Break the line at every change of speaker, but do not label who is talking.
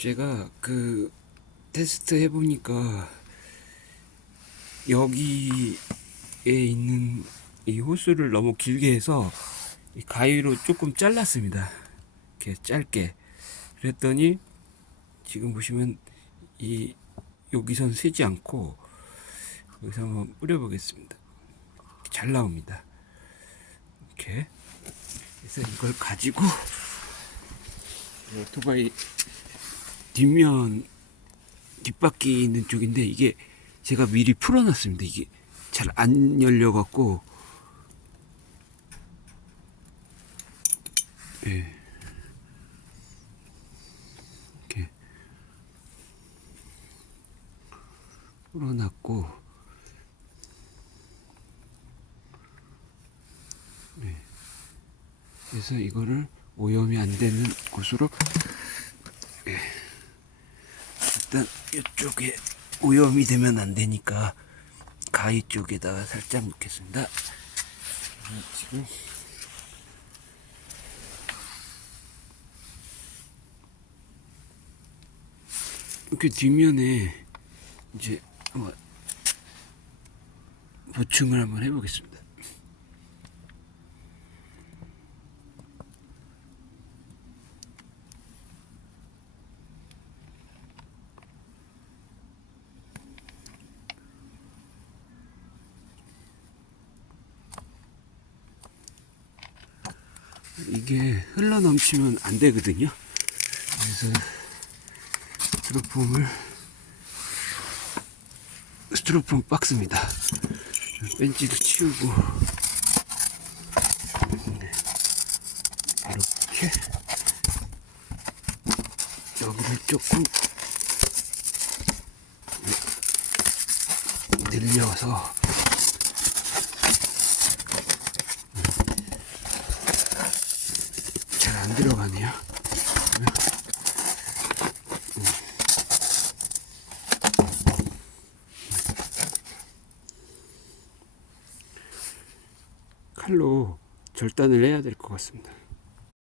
제가 그 테스트 해보니까 여기에 있는 이 호스를 너무 길게 해서 이 가위로 조금 잘랐습니다. 이렇게 짧게. 그랬더니 지금 보시면 이 여기선 새지 않고 여기서 한번 뿌려보겠습니다. 잘 나옵니다. 이렇게. 그래서 이걸 가지고 이 오토바이 뒷면 뒷바퀴 있는 쪽인데 이게 제가 미리 풀어놨습니다. 이게 잘 안 열려갖고 예. 이렇게 풀어놨고 네. 그래서 이거를 오염이 안 되는 곳으로 예. 일단 이쪽에 오염이 되면 안 되니까 가위 쪽에다가 살짝 넣겠습니다. 음, 지금 이렇게 뒷면에 이제 보충을 한번 해보겠습니다. 이게 흘러 넘치면 안 되거든요. 그래서 스티로폼을 스티로폼 박스입니다. 벤치도 치우고 네. 이렇게 여기를 조금 늘려서 잘 안 들어가네요. 칼로 절단을 해야 될 것 같습니다.